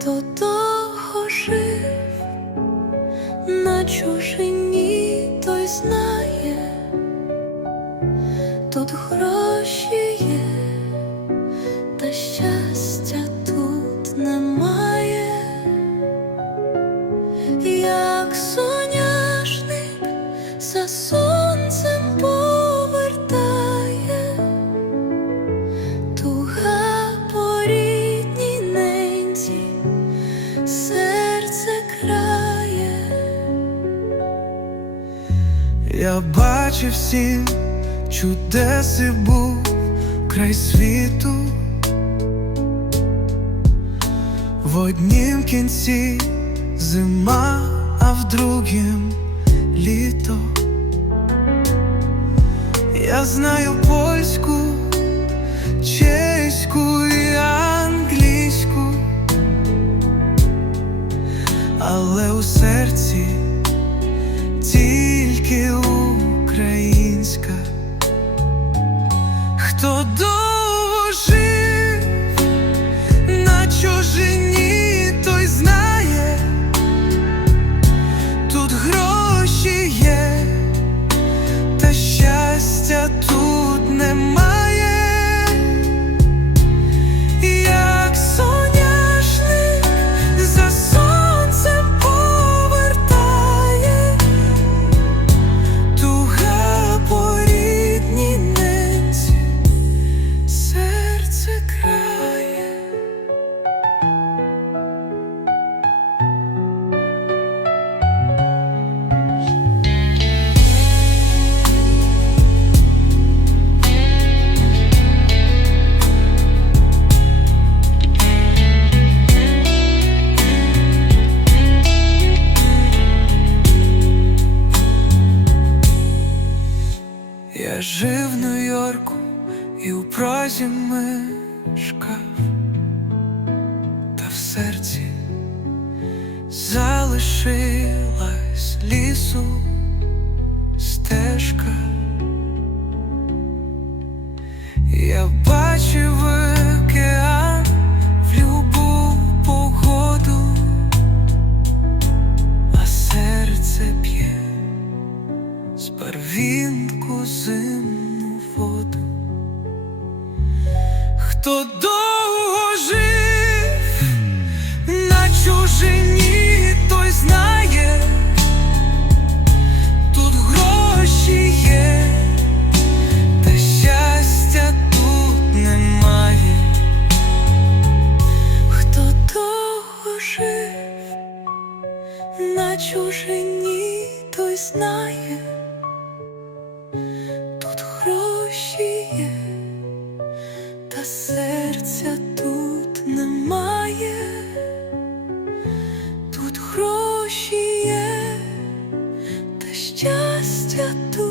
Хто довго жив. На чужині, той знає, тут гроші є, та щастя тут немає, як Я бачив всім чудеси був край світу. В однім кінці зима, а в другім літо. Я знаю польську, чеську і англійську, але у серці тільки Хто дожив на чужині, той знає, тут гроші є, та щастя тут немає, Я жив в Нью-Йорку і у Празі мешкав, та в серці залишилась лісу стежка. Я зимну воду. Хто довго жив на чужині, той знає, тут гроші є, та щастя тут немає. Хто довго жив на чужині, той знає, серця тут немає, тут гроші є та щастя тут.